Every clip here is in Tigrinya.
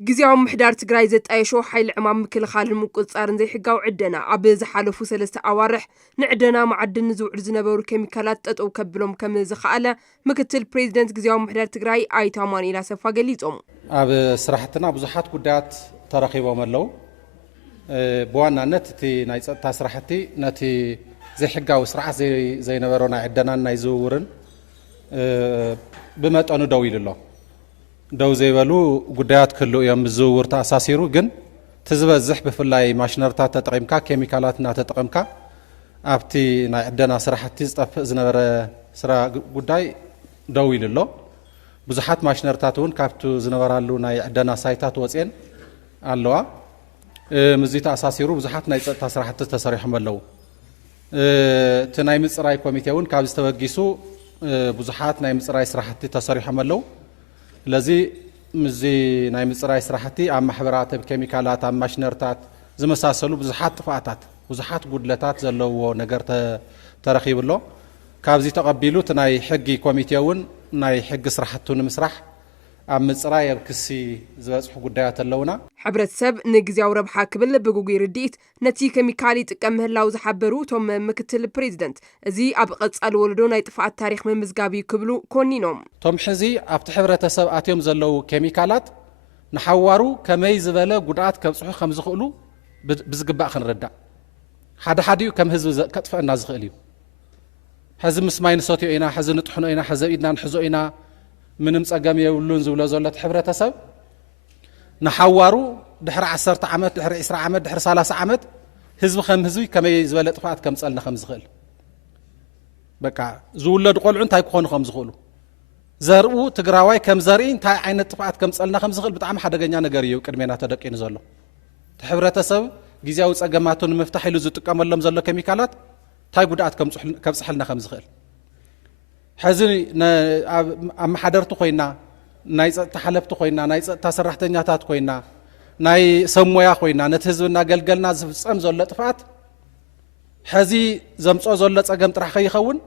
ጊዜያዊ ምሕዳር ትግራይ ዘጣየሾ ሓይሊ ዕማም ምክልኻል ምቁጽጻርን ዘይሕጋው ዕደና ኣብ ዝሓለፉ 3 ኣዋርሕ ንዕደና ማዕድን ዝውዕል ዝነበሩ ኬሚካላት ጠጠው ከብሎም ከም ዝኸኣለ ምክትል ፕሬዚደንት ጊዜያዊ ምሕዳር ትግራይ ኣይቶ ኣማኑኤል ኣሰፋ ገሊጾም። ኣብ ስራሕትና ብዙሓት ጉዳያት ተረኺቦም ኣለዉ። ብዋናነት እቲ ናይ ጸጥታ ስራሕቲ ነቲ ዘይሕጋዊ ስርዓት ዘይነበሮ ናይ ዕደናን ናይ ዝውውርን ብመጠኑ ደው ኢሉ ኣሎ። ደው ዘይበሉ ጉዳያት ክህሉ እዮም ዝውውር ተኣሳሲሩ ግን ትዝበዝሕ ብፍላይ ማሽነሪታት ተጠቒምካ ኬሚካላት እናተጠቐምካ ኣብቲ ናይ ዕደና ስራሕቲ ዝጠፍእ ዝነበረ ስራ ጉዳይ ደው ኢሉ ኣሎ። ብዙሓት ማሽነሪታት እውን ካብቲ ዝነበራሉ ናይ ዕደና ሳይታት ወፅየን ኣለዋ። ምዚ ተኣሳሲሩ ብዙሓት ናይ ጸጥታ ስራሕቲ ተሰሪሖም ኣለዉ። እቲ ናይ ምፅራይ ኮሚቴ እውን ካብ ዝተበጊሱ ብዙሓት ናይ ምፅራይ ስራሕቲ ተሰሪሖም ኣለዉ። ለዚ ምዚ ናይ ምፅራይ ስራሕቲ ኣብ ማሕበራት ኬሚካላት ኣብ ማሽነሪታት ዝመሳሰሉ ብዙሓት ጥፋኣታት ብዙሓት ጉድለታት ዘለውዎ ነገር ተረኺቡ ኣሎ። ካብዚ ተቐቢሉ እቲ ናይ ሕጊ ኮሚቴ እውን ናይ ሕጊ ስራሕቱ ንምስራሕ ኣብ ምፅራይ ኣብ ክሲ ዝበፅሑ ጉዳያት ኣለውና። ሕብረተሰብ ንግዚያዊ ረብሓ ክብል ብጉጉይ ርድኢት ነቲ ኬሚካል ይጥቀም ምህላው ዝሓበሩ እቶም ምክትል ፕሬዚደንት እዚ ኣብ ቀጻሊ ወለዶ ናይ ጥፋኣት ታሪክ ምምዝጋብ ክብሉ ኮኒኖም። እቶም ሕዚ ኣብቲ ሕብረተሰብ ኣትዮም ዘለዉ ኬሚካላት ንሓዋሩ ከመይ ዝበለ ጉድኣት ከብፅሑ ከም ዝኽእሉ ብዝግባእ ክንርዳእ ሓደ ሓዲኡ ከም ህዝቢ ከጥፍአና ዝኽእል እዩ። ሕዚ ምስ ማይ ንሰትዮ ኢና፣ ሕዚ ንጥሕኖ ኢና፣ ሕዚ ኢድና ንሕዞ ኢና ምንም ጸገም የብሉን ዝብሎ ዘሎት ሕብረተሰብ ንሓዋሩ ድሕሪ 10 ዓመት ድሕሪ 20 ዓመት ድሕሪ 30 ዓመት ህዝቢ ከም ህዝቢ ከመይ ዝበለ ጥፋኣት ከምፀልና ከም ዝኽእል በቃ ዝውለዱ ቆልዑ እንታይ ክኾኑ ከም ዝኽእሉ ዘርኡ ትግራዋይ ከም ዘርኢ እንታይ ዓይነት ጥፋኣት ከምፀልና ከም ዝኽእል ብጣዕሚ ሓደገኛ ነገር እዩ ቅድሜና ተደቂኑ ዘሎ። እቲ ሕብረተሰብ ግዚያዊ ጸገማቱ ንምፍታሕ ኢሉ ዝጥቀመሎም ዘሎ ኬሚካላት እንታይ ጉድኣት ከምፅሕልና ከም ዝኽእል ሕዚ ኣብ ማሕደርቲ ኮይና ናይ ጸጥታ ሓለፍቲ ኮይና ናይ ጸጥታ ሰራሕተኛታት ኮይና ናይ ሰብ ሞያ ኮይና ነቲ ህዝቢ እናገልገልና ዝፍጸም ዘሎ ጥፋኣት ሕዚ ዘምፅኦ ዘሎ ጸገም ጥራሕ ከይኸውን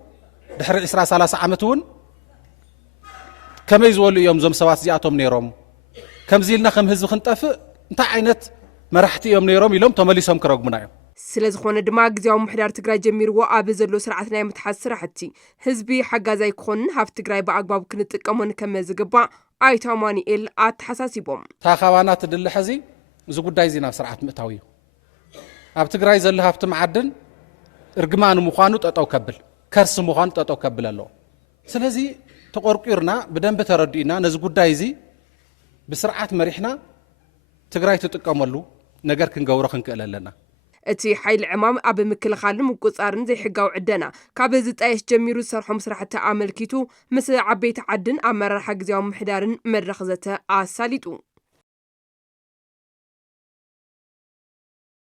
ድሕሪ 20-30 ዓመት እውን ከመይ ዝበሉ እዮም ዞም ሰባት እዚኣቶም ነይሮም ከምዚ ኢልና ከም ህዝቢ ክንጠፍእ እንታይ ዓይነት መራሕቲ እዮም ነይሮም ኢሎም ተመሊሶም ክረግሙና እዮም። ስለዝኾነ ድማ ግዚያዊ ምሕዳር ትግራይ ጀሚርዎ ኣብ ዘሎ ስርዓት ናይ ምትሓዝ ስራሕቲ ህዝቢ ሓጋዛይ ክኾንን ሃብቲ ትግራይ ብኣግባቡ ክንጥቀሞን ከም ዝግባእ ኣይቶ ኣማኑኤል ኣተሓሳሲቦም። ታኻባና ትድሊ ሕዚ እዚ ጉዳይ እዚ ናብ ስርዓት ምእታው እዩ። ኣብ ትግራይ ዘሎ ሃብቲ መዓድን እርግማን ምዃኑ ጠጠው ከብል ከርሲ ምዃኑ ጠጠው ከብል ኣለዎ። ስለዚ ተቆርቂርና ብደንብ ተረዲእና ነዚ ጉዳይ እዚ ብስርዓት መሪሕና ትግራይ ትጥቀመሉ ነገር ክንገብሮ ክንክእል ኣለና። እቲ ሓይሊ ዕማም ኣብ ምክልኻልን ምቁጽጻርን ዘይሕጋው ዕደና ካብ ዝጣየሽ ጀሚሩ ዝሰርሖም ስራሕቲ ኣመልኪቱ ምስ ዓበይቲ ዓድን ኣመራርሓ ግዚያዊ ምሕዳርን መድረኽ ዘተ ኣሳሊጡ